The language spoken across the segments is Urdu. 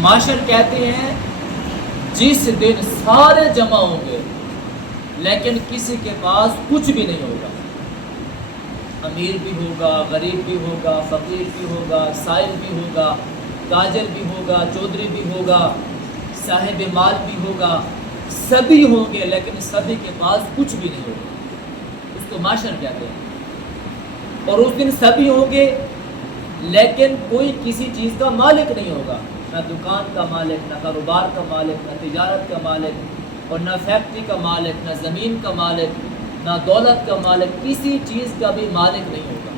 معاشر کہتے ہیں جس دن سارے جمع ہوں گے لیکن کسی کے پاس کچھ بھی نہیں ہوگا. امیر بھی ہوگا، غریب بھی ہوگا، فقیر بھی ہوگا، سائل بھی ہوگا، تاجر بھی ہوگا، چودھری بھی ہوگا، صاحب مال بھی ہوگا، سبھی ہوں گے لیکن سبھی کے پاس کچھ بھی نہیں ہوگا. اس کو معاشر کہتے ہیں. اور اس دن سبھی ہوں گے لیکن کوئی کسی چیز کا مالک نہیں ہوگا، نہ دکان کا مالک، نہ کاروبار کا مالک، نہ تجارت کا مالک، اور نہ فیکٹری کا مالک، نہ زمین کا مالک، نہ دولت کا مالک، کسی چیز کا بھی مالک نہیں ہوگا.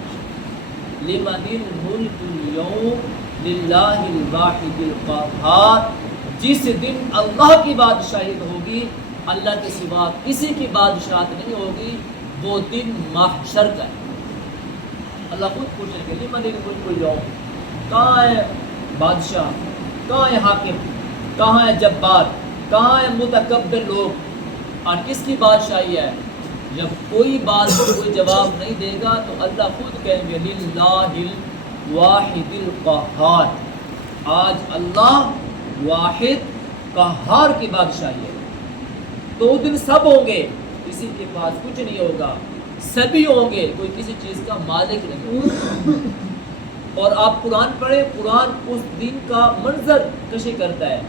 لمن الملک اليوم للہ الواحد القہار. جس دن اللہ کی بادشاہی ہوگی، اللہ کے سوا کسی کی بادشاہت نہیں ہوگی، وہ دن محشر کا ہے. اللہ خود پوچھیں گے لمن الملک اليوم، کہاں ہے بادشاہ، کہاں ہے حاکم، کہاں ہے جبار، کہاں ہے متکبر لوگ، اور کس کی بادشاہی ہے؟ جب کوئی بات کوئی جواب نہیں دے گا تو اللہ خود کہیں گے للہ الواحد القہار. آج اللہ واحد قہار کی بادشاہی ہے. تو اس دن سب ہوں گے، کسی کے پاس کچھ نہیں ہوگا، سبھی ہوں گے، کوئی کسی چیز کا مالک نہیں ہوگا. اور آپ قرآن پڑھیں، قرآن اس دن کا منظر کشی کرتا ہے.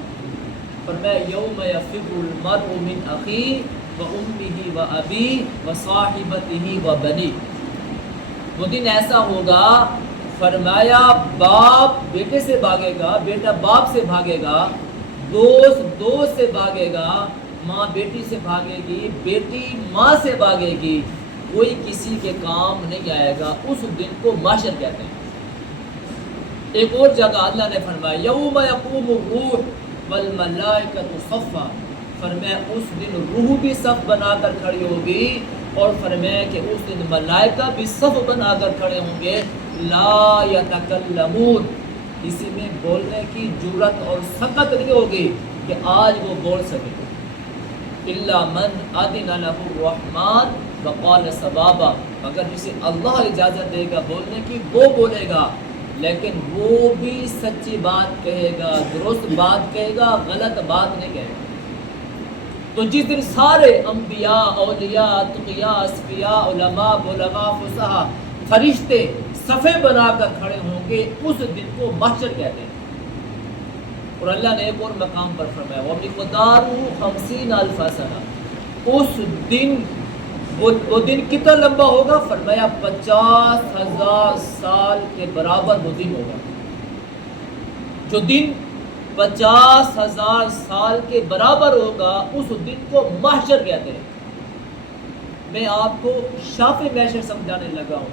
فرمایا یوم یفر المرء من اخیہ وامہ وابیہ وصاحبتہ وبنیہ. وہ دن ایسا ہوگا، فرمایا باپ بیٹے سے بھاگے گا، بیٹا باپ سے بھاگے گا، دوست دوست سے بھاگے گا، ماں بیٹی سے بھاگے گی، بیٹی ماں سے بھاگے گی، کوئی کسی کے کام نہیں آئے گا. اس دن کو محشر کہتے ہیں. ایک اور جگہ اللہ نے فرمایا یوم یقوم الروح والملائکۃ صفا. فرمایا اس دن روح بھی صف بنا کر کھڑی ہوگی، اور فرمایا کہ اس دن ملائکہ بھی صف بنا کر کھڑے ہوں گے. لا یتکلمون، کسی میں بولنے کی جرأت اور سخت نہیں ہوگی کہ آج وہ بول سکے. الا من اذن له الرحمن وقال صوابا، اگر جسے اللہ اجازت دے گا بولنے کی وہ بولے گا، لیکن وہ بھی سچی بات کہے گا، درست بات کہے گا، غلط بات نہیں کہے گا. تو جس دن سارے انبیاء، اولیاء، اتقیاء، اصفیاء، علماء، بلغاء، فصحاء، فرشتے صفے بنا کر کھڑے ہوں گے، اس دن کو محشر کہتے ہیں. اور اللہ نے ایک اور مقام پر فرمایا وَمِقْدَارُهُ 50,000 سنہ. اس دن وہ دن کتنا لمبا ہوگا؟ فرمایا 50,000 سال کے برابر وہ دن ہوگا. جو دن 50,000 سال کے برابر ہوگا اس دن کو محشر کہتے ہیں. میں آپ کو شاف محشر سمجھانے لگا ہوں.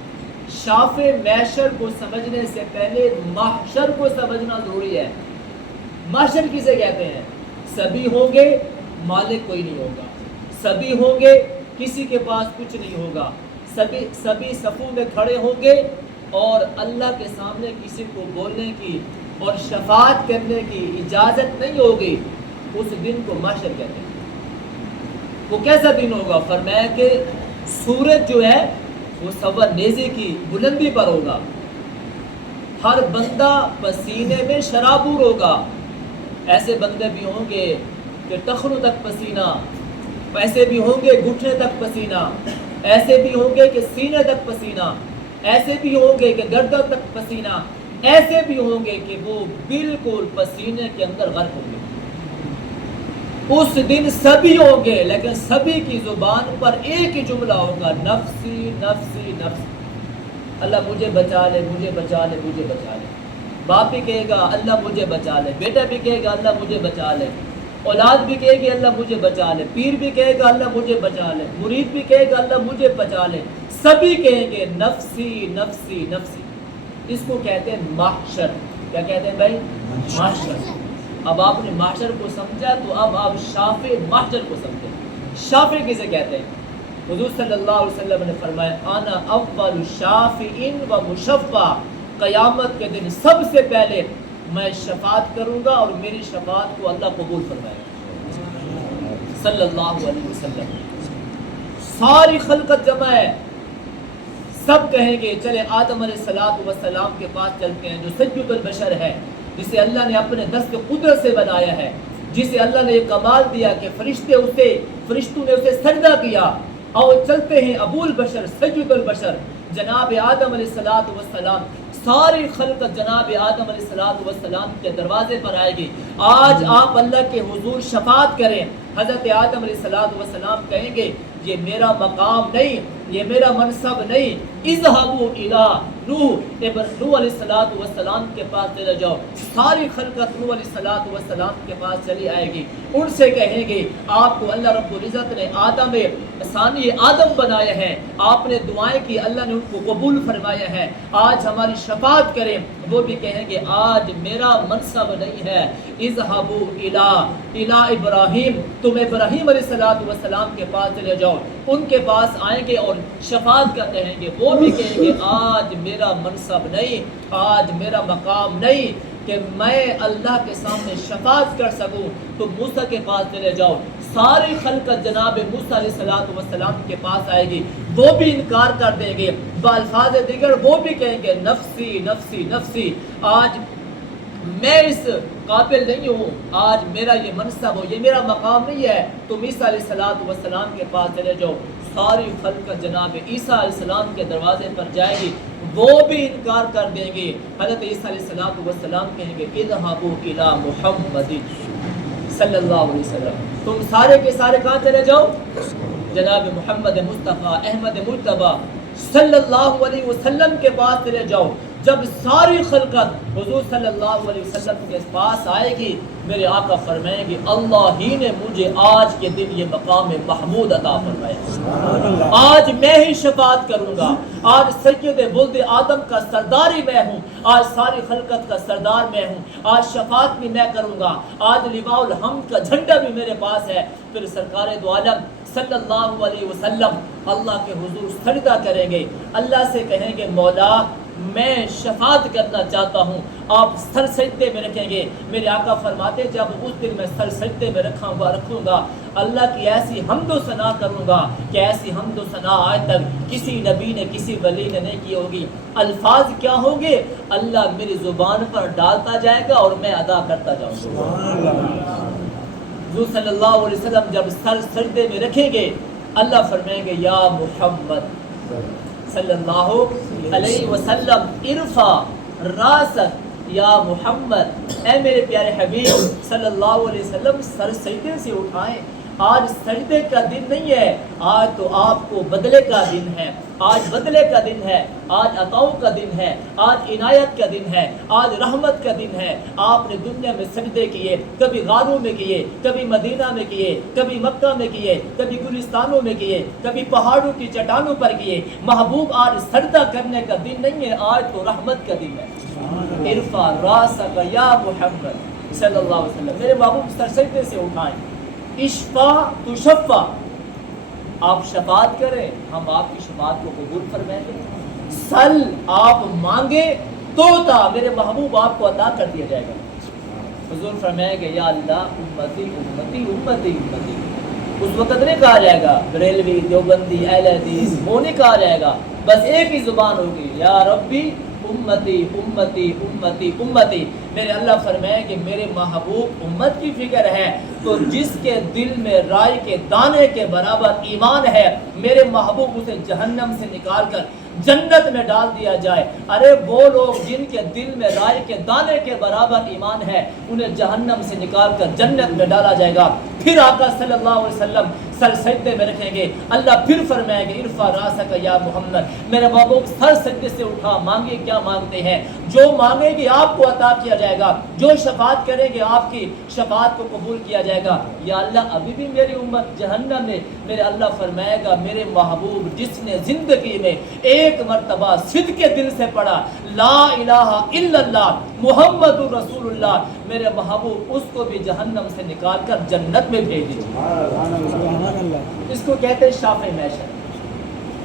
شاف محشر کو سمجھنے سے پہلے محشر کو سمجھنا ضروری ہے. محشر کسے کہتے ہیں؟ سبھی ہوں گے، مالک کوئی نہیں ہوگا، سبھی ہوں گے، کسی کے پاس کچھ نہیں ہوگا، سبھی صفوں میں کھڑے ہوں گے، اور اللہ کے سامنے کسی کو بولنے کی اور شفاعت کرنے کی اجازت نہیں ہوگی. اس دن کو محشر کہتے ہیں. وہ کیسا دن ہوگا؟ فرمایا کہ سورج جو ہے وہ سوا نیزے کی بلندی پر ہوگا، ہر بندہ پسینے میں شرابور ہوگا. ایسے بندے بھی ہوں گے کہ ٹخنوں تک پسینہ، ایسے بھی ہوں گے گھٹنے تک پسینہ، ایسے بھی ہوں گے کہ سینے تک پسینہ، ایسے بھی ہوں گے کہ گردن تک پسینہ، ایسے بھی ہوں گے کہ وہ بالکل پسینے کے اندر غرق ہوں گے. اس دن سبھی ہوں گے لیکن سبھی کی زبان پر ایک ہی جملہ ہوگا نفسی نفسی نفسی. اللہ مجھے بچا لے، مجھے بچا لے، مجھے بچا لے. باپ بھی کہے گا اللہ مجھے بچا لے، بیٹا بھی کہے گا اللہ مجھے بچا لے، اولاد بھی کہے گی اللہ مجھے بچا لے، پیر بھی کہے گا اللہ مجھے بچا لے، مرید بھی کہے گا اللہ مجھے بچا لے. سبھی کہیں گے نفسی نفسی نفسی. اس کو کہتے ہیں محشر. کیا کہتے ہیں بھائی؟ محشر. اب آپ نے محشر کو سمجھا تو اب آپ شاف محشر کو سمجھیں. شاف کسے کہتے ہیں؟ حضور صلی اللہ علیہ وسلم نے فرمایا انا اول شافع و مشفع. قیامت کے دن سب سے پہلے میں شفاعت کروں گا اور میری شفاعت کو اللہ قبول فرمائے گا صلی اللہ علیہ وسلم. ساری خلقت جمع ہے، سب کہیں گے چلے آدم علیہ السلام کے پاس چلتے ہیں جو سید البشر ہے. جسے اللہ نے اپنے دست قدرت سے بنایا ہے، جسے اللہ نے یہ کمال دیا کہ فرشتوں نے اسے سجدہ کیا، اور چلتے ہیں ابو البشر سید البشر جناب آدم علیہ الصلوۃ والسلام، ساری خلقت جناب آدم علیہ الصلوۃ والسلام کے دروازے پر آئے گی۔ آج آپ اللہ کے حضور شفاعت کریں، حضرت آدم علیہ الصلوۃ والسلام کہیں گے یہ میرا مقام نہیں، یہ میرا منصب نہیں، اذهبوا الی نوح علیہ الصلوۃ والسلام کے پاس چلے جاؤ۔ ساری خلقت نوح علیہ الصلوۃ والسلام کے پاس چلی آئے گی، ان سے کہیں گے آپ کو اللہ رب العزت نے آدم ثانی آدم بنایا ہے، آپ نے دعائیں کی، اللہ نے ان کو قبول فرمایا ہے، آج ہماری شفاعت کریں۔ وہ بھی کہیں گے آج میرا منصب نہیں ہے، اذهبوا الی ابراہیم، تم ابراہیم علیہ الصلوۃ والسلام کے پاس چلے جاؤ۔ ان کے پاس آئیں گے اور شفاعت کا کہیں گے، وہ بھی کہیں گے آج میرا منصب نہیں، آج میرا مقام نہیں کہ میں اللہ کے سامنے شفاعت کر سکوں، تو موسیٰ کے پاس چلے جاؤ۔ ساری خلقت جناب موسیٰ علیہ الصلوۃ والسلام کے پاس آئے گی، وہ بھی انکار کر دیں گے، بالفاظ دیگر وہ بھی کہیں گے نفسی نفسی نفسی، آج میں اس قابل نہیں ہوں، آج میرا یہ منصب ہو، یہ میرا مقام نہیں ہے۔ تو عیسیٰ علیہ الصلوۃ والسلام کے پاس چلے جاؤ، ساری خلقت جناب عیسیٰ علیہ السلام کے دروازے پر جائے گی، وہ بھی انکار کر دیں گے۔ حضرت عیسیٰ علیہ الصلوۃ والسلام کہیں گے اذهبوا الی محمد صلی اللہ علیہ وسلم، تم سارے کے سارے کہاں چلے جاؤ؟ جناب محمد مصطفیٰ احمد مجتبیٰ صلی اللہ علیہ وسلم کے پاس چلے جاؤ۔ جب ساری خلقت حضور صلی اللہ علیہ وسلم کے پاس آئے گی، میرے آقا فرمائیں گے اللہ ہی نے مجھے آج کے دن یہ مقام محمود عطا فرمایا، آج میں ہی شفاعت کروں گا، آج سید ولد آدم کا سردار ہی میں ہوں، آج ساری خلقت کا سردار میں ہوں، آج شفاعت بھی میں کروں گا، آج لواء الحمد کا جھنڈا بھی میرے پاس ہے۔ پھر سرکار دو عالم صلی اللہ علیہ وسلم اللہ کے حضور سجدہ کریں گے، اللہ سے کہیں گے مولا میں شفاعت کرنا چاہتا ہوں، آپ سر سجدے میں رکھیں گے۔ میرے آقا فرماتے جب اس دن میں سر سجدے میں رکھوں گا اللہ کی ایسی حمد و ثنا کروں گا کہ ایسی حمد و ثنا آج تک کسی نبی نے کسی ولی نے نہیں کی ہوگی۔ الفاظ کیا ہوں گے؟ اللہ میری زبان پر ڈالتا جائے گا اور میں ادا کرتا جاؤں گا۔ حضور صلی اللہ علیہ وسلم جب سر سجدے میں رکھیں گے، اللہ فرمائیں گے یا محمد صلی اللہ علیہ وسلم ارفع راسک یا محمد، اے میرے پیارے حبیب صلی اللہ علیہ وسلم سر سجدے سے اٹھائیں۔ آج سجدے کا دن نہیں ہے، آج تو آپ کو بدلے کا دن ہے، آج بدلے کا دن ہے، آج عطاؤں کا دن ہے، آج عنایت کا دن ہے، آج رحمت کا دن ہے۔ آپ نے دنیا میں سجدے کیے، کبھی غاروں میں کیے، کبھی مدینہ میں کیے، کبھی مکہ میں کیے، کبھی گلستانوں میں کیے، کبھی پہاڑوں کی چٹانوں پر کیے۔ محبوب آج سجدہ کرنے کا دن نہیں ہے، آج تو رحمت کا دن ہے۔ ارفع راسک یا محمد صلی اللہ علیہ وسلم، میرے محبوب سر سجدے سے اٹھائیں۔ اشفا تشفا، آپ شفاعت کریں، ہم آپ کی شفاعت کو قبول فرمائیں گے۔ سل، آپ مانگے تو تا، میرے محبوب آپ کو عطا کر دیا جائے گا۔ حضور فرمائیں گے یا اللہ امتی امتی امتی امتی، اس وقت نہیں کہا جائے گا بریلوی دیوبندی اہل حدیث، وہ نہیں کہا جائے گا، بس ایک ہی زبان ہوگی یا ربی امتی امتی امتی امتی۔ میرے اللہ فرمائے کہ میرے محبوب امت کی فکر ہے، تو جس کے دل میں رائی کے دانے کے برابر ایمان ہے، میرے محبوب اسے جہنم سے نکال کر جنت میں ڈال دیا جائے۔ ارے وہ لوگ جن کے دل میں رائی کے دانے کے برابر ایمان ہے، انہیں جہنم سے نکال کر جنت میں ڈالا جائے گا۔ پھر آقا صلی اللہ علیہ وسلم سر سجدے میں رکھیں گے، اللہ پھر فرمائیں گے ارفع راسک یا محمد، میرے محبوب سر سجدے سے اٹھا، مانگے کیا مانگتے ہیں، جو مانگے گے آپ کو عطا کیا جائے گا، جو شفاعت کریں گے آپ کی شفاعت کو قبول کیا جائے گا۔ یا اللہ ابھی بھی میری امت جہنم میں، میرے اللہ فرمائے گا میرے محبوب جس نے زندگی میں ایک مرتبہ صدق کے دل سے پڑھا لا الہ الا اللہ محمد رسول اللہ، میرے محبوب اس کو بھی جہنم سے نکال کر جنت میں بھیج دیجیے۔ اس کو کہتے ہیں شافع محشر۔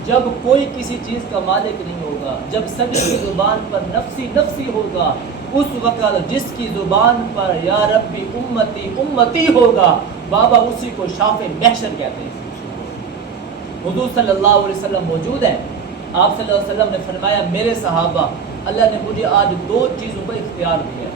جب کوئی کسی چیز کا مالک نہیں ہوگا، جب سبھی کی زبان پر نفسی نفسی ہوگا، اس وقت جس کی زبان پر یا ربی امتی امتی ہوگا، بابا اسی کو شافع محشر کہتے ہیں۔ حضور صلی اللہ علیہ وسلم موجود ہیں، آپ صلی اللہ علیہ وسلم نے فرمایا میرے صحابہ اللہ نے مجھے آج دو چیزوں پر اختیار دیا،